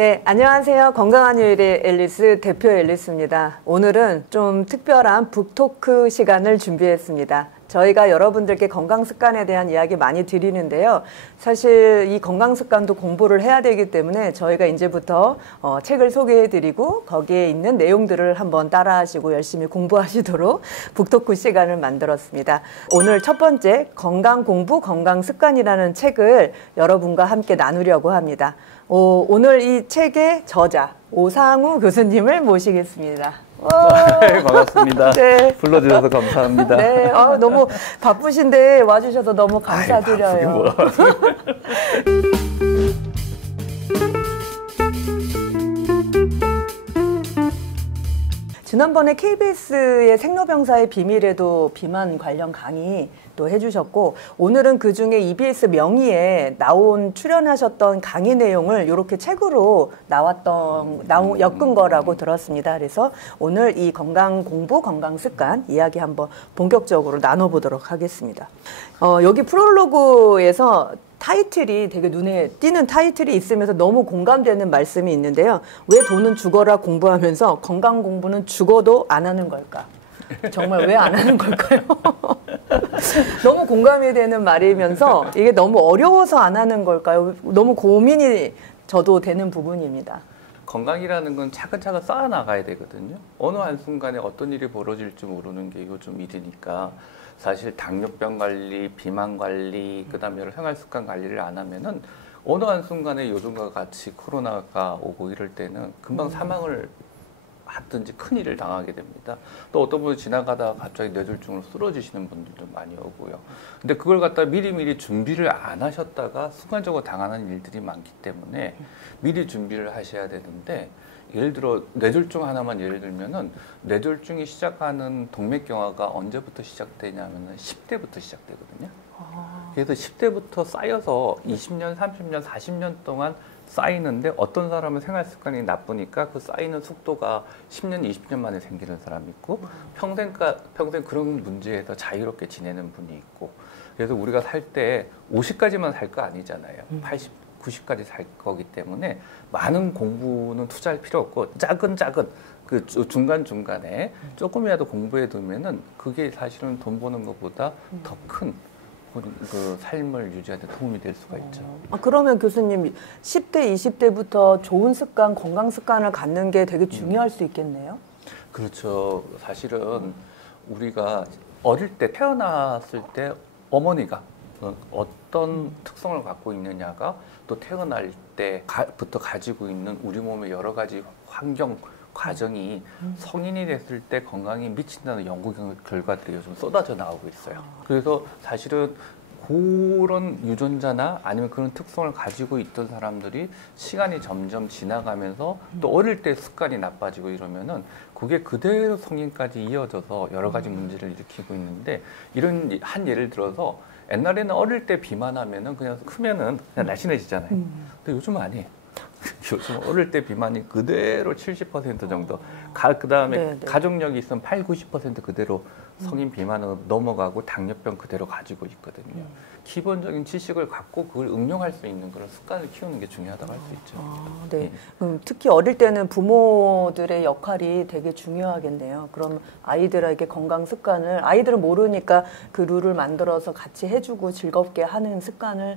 네, 안녕하세요. 건강한 요일의 앨리스 대표 앨리스입니다. 오늘은 좀 특별한 북토크 시간을 준비했습니다. 저희가 여러분들께 건강 습관에 대한 이야기 많이 드리는데요. 사실 이 건강 습관도 공부를 해야 되기 때문에 저희가 이제부터 책을 소개해드리고 거기에 있는 내용들을 한번 따라하시고 열심히 공부하시도록 북토크 시간을 만들었습니다. 오늘 첫 번째 건강 공부, 건강 습관이라는 책을 여러분과 함께 나누려고 합니다. 오늘 이 책의 저자 오상우 교수님을 모시겠습니다. 네, 반갑습니다. 네. 불러주셔서 감사합니다. 네, 너무 바쁘신데 와주셔서 너무 감사드려요. 지난번에 KBS의 생로병사의 비밀에도 비만 관련 강의 또 해주셨고, 오늘은 그중에 EBS 명의에 출연하셨던 강의 내용을 이렇게 책으로 엮은 거라고 들었습니다. 그래서 오늘 이 건강 공부, 건강 습관 이야기 한번 본격적으로 나눠보도록 하겠습니다. 여기 프롤로그에서 타이틀이 되게 눈에 띄는 타이틀이 있으면서 너무 공감되는 말씀이 있는데요. 왜 돈은 죽어라 공부하면서 건강 공부는 죽어도 안 하는 걸까? 정말 왜 안 하는 걸까요? 너무 공감이 되는 말이면서 이게 너무 어려워서 안 하는 걸까요? 너무 고민이 저도 되는 부분입니다. 건강이라는 건 차근차근 쌓아나가야 되거든요. 어느 한순간에 어떤 일이 벌어질지 모르는 게 요즘 일이니까 사실 당뇨병 관리, 비만 관리, 그다음에 여러 생활습관 관리를 안 하면은 어느 한순간에 요즘과 같이 코로나가 오고 이럴 때는 금방 사망을 하든지 큰 일을 당하게 됩니다. 또 어떤 분은 지나가다가 갑자기 뇌졸중으로 쓰러지시는 분들도 많이 오고요. 근데 그걸 갖다 미리미리 준비를 안 하셨다가 순간적으로 당하는 일들이 많기 때문에 미리 준비를 하셔야 되는데, 예를 들어 뇌졸중 하나만 예를 들면은 뇌졸중이 시작하는 동맥경화가 언제부터 시작되냐면은 10대부터 시작되거든요. 그래서 10대부터 쌓여서 20년, 30년, 40년 동안 쌓이는데, 어떤 사람은 생활 습관이 나쁘니까 그 쌓이는 속도가 10년, 20년 만에 생기는 사람이 있고, 평생 그런 문제에서 자유롭게 지내는 분이 있고, 그래서 우리가 살 때 50까지만 살 거 아니잖아요. 80, 90까지 살 거기 때문에 많은 공부는 투자할 필요 없고, 작은 그 중간중간에 조금이라도 공부해 두면은 그게 사실은 돈 버는 것보다 더 큰 그 삶을 유지하는 데 도움이 될 수가 있죠. 그러면 교수님, 10대, 20대부터 좋은 습관, 건강 습관을 갖는 게 되게 중요할 수 있겠네요? 그렇죠. 사실은 우리가 어릴 때, 태어났을 때 어머니가 어떤 특성을 갖고 있느냐가 또 태어날 때부터 가지고 있는 우리 몸의 여러 가지 환경, 과정이 성인이 됐을 때 건강에 미친다는 연구 결과들이 요즘 쏟아져 나오고 있어요. 그래서 사실은 그런 유전자나 아니면 그런 특성을 가지고 있던 사람들이 시간이 점점 지나가면서 또 어릴 때 습관이 나빠지고 이러면은 그게 그대로 성인까지 이어져서 여러 가지 문제를 일으키고 있는데, 이런 한 예를 들어서 옛날에는 어릴 때 비만하면은 그냥 크면은 그냥 날씬해지잖아요. 근데 요즘은 아니에요. 요즘 어릴 때 비만이 그대로 70% 정도, 그다음에 가족력이 있으면 80~90% 그대로 성인 비만으로 넘어가고 당뇨병 그대로 가지고 있거든요. 기본적인 지식을 갖고 그걸 응용할 수 있는 그런 습관을 키우는 게 중요하다고 할 수 있죠. 네. 특히 어릴 때는 부모들의 역할이 되게 중요하겠네요. 그럼 아이들에게 건강 습관을, 아이들은 모르니까 그 룰을 만들어서 같이 해주고 즐겁게 하는 습관을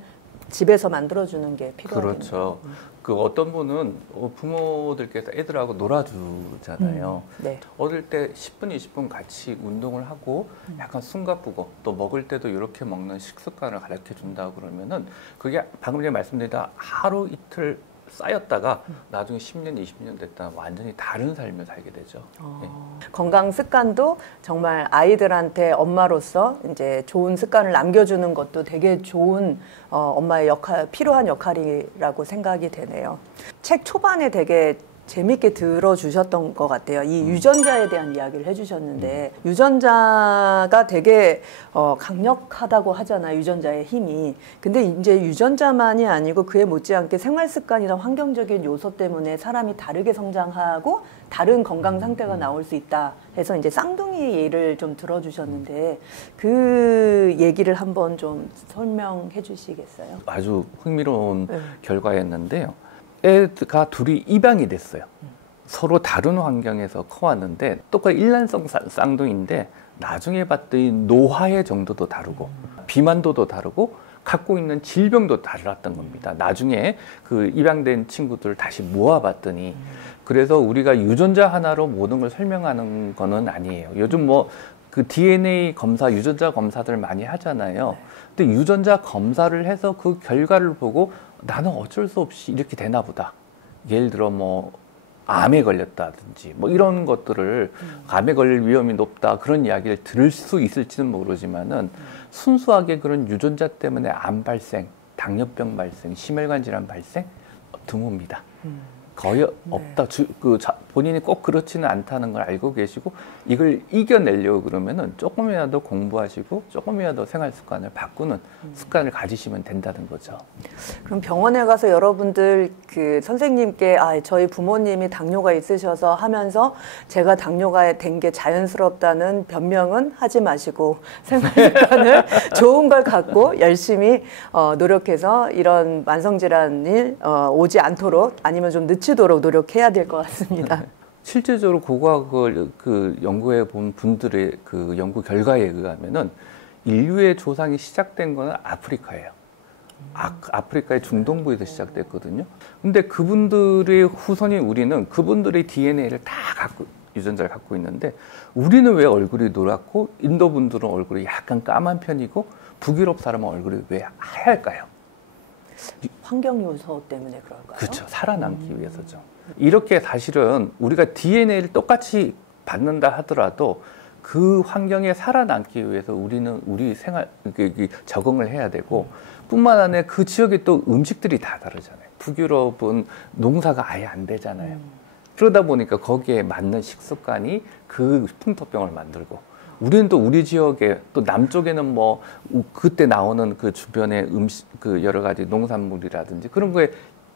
집에서 만들어주는 게 필요하겠네요. 그렇죠. 그 어떤 분은 부모들께서 애들하고 놀아주잖아요. 네. 어릴 때 10분, 20분 같이 운동을 하고 약간 숨가쁘고 또 먹을 때도 이렇게 먹는 식습관을 가르쳐 준다고 그러면은 그게 방금 전에 말씀드린 하루 이틀 쌓였다가 나중에 10년, 20년 됐다 완전히 다른 삶을 살게 되죠. 네. 건강 습관도 정말 아이들한테 엄마로서 이제 좋은 습관을 남겨주는 것도 되게 좋은 엄마의 필요한 역할이라고 생각이 되네요. 책 초반에 되게 재밌게 들어주셨던 것 같아요. 이 유전자에 대한 이야기를 해주셨는데, 유전자가 되게 강력하다고 하잖아요. 유전자의 힘이. 근데 이제 유전자만이 아니고 그에 못지않게 생활습관이나 환경적인 요소 때문에 사람이 다르게 성장하고 다른 건강 상태가 나올 수 있다 해서 이제 쌍둥이 예를 좀 들어주셨는데, 그 얘기를 한번 좀 설명해 주시겠어요? 아주 흥미로운 결과였는데요. 애가 둘이 입양이 됐어요. 서로 다른 환경에서 커왔는데 똑같이 일란성 쌍둥이인데 나중에 봤더니 노화의 정도도 다르고 비만도도 다르고 갖고 있는 질병도 달랐던 겁니다. 나중에 그 입양된 친구들 다시 모아봤더니 그래서 우리가 유전자 하나로 모든 걸 설명하는 거는 아니에요. 요즘 뭐 그 DNA 검사, 유전자 검사들 많이 하잖아요. 근데 유전자 검사를 해서 그 결과를 보고 나는 어쩔 수 없이 이렇게 되나 보다. 예를 들어 뭐 암에 걸렸다든지 뭐 이런 것들을 암에 걸릴 위험이 높다 그런 이야기를 들을 수 있을지는 모르지만은 순수하게 그런 유전자 때문에 암 발생, 당뇨병 발생, 심혈관 질환 발생 드뭅니다. 거의 없다. 본인이 꼭 그렇지는 않다는 걸 알고 계시고 이걸 이겨내려고 그러면은 조금이라도 공부하시고 조금이라도 생활 습관을 바꾸는 습관을 가지시면 된다는 거죠. 그럼 병원에 가서 여러분들 그 선생님께 저희 부모님이 당뇨가 있으셔서 하면서 제가 당뇨가 된 게 자연스럽다는 변명은 하지 마시고 생활 습관을 좋은 걸 갖고 열심히 노력해서 이런 만성질환이 오지 않도록 아니면 좀 늦추도록 노력해야 될 것 같습니다. 실제적으로 고고학을 그 연구해 본 분들의 그 연구 결과에 의하면은 인류의 조상이 시작된 거는 아프리카예요. 아프리카의 중동부에서 시작됐거든요. 근데 그분들의 후손인 우리는 그분들의 DNA를 다 유전자를 갖고 있는데 우리는 왜 얼굴이 노랗고 인도 분들은 얼굴이 약간 까만 편이고 북유럽 사람은 얼굴이 왜 하얄까요? 환경 요소 때문에 그럴까요? 그렇죠. 살아남기 위해서죠. 이렇게 사실은 우리가 DNA를 똑같이 받는다 하더라도 그 환경에 살아남기 위해서 우리는 우리 생활 적응을 해야 되고 뿐만 아니라 그 지역에 또 음식들이 다 다르잖아요. 북유럽은 농사가 아예 안 되잖아요. 그러다 보니까 거기에 맞는 식습관이 그 풍토병을 만들고 우리는 또 우리 지역에 또 남쪽에는 뭐 그때 나오는 그 주변의 음식 그 여러 가지 농산물이라든지 그런 거에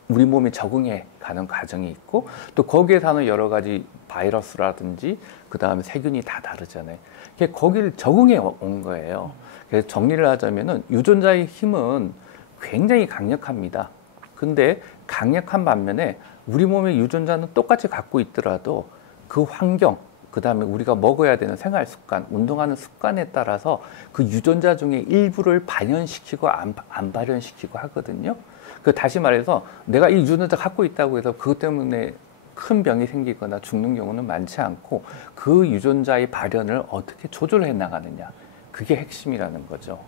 우리 몸이 적응해 가는 과정이 있고 또 거기에 사는 여러 가지 바이러스라든지 그 다음에 세균이 다 다르잖아요. 거기를 적응해 온 거예요. 그래서 정리를 하자면은 유전자의 힘은 굉장히 강력합니다. 근데 강력한 반면에 우리 몸의 유전자는 똑같이 갖고 있더라도 그 환경, 그 다음에 우리가 먹어야 되는 생활 습관, 운동하는 습관에 따라서 그 유전자 중에 일부를 발현시키고 안 발현시키고 하거든요. 다시 말해서 내가 이 유전자 갖고 있다고 해서 그것 때문에 큰 병이 생기거나 죽는 경우는 많지 않고 그 유전자의 발현을 어떻게 조절해 나가느냐. 그게 핵심이라는 거죠.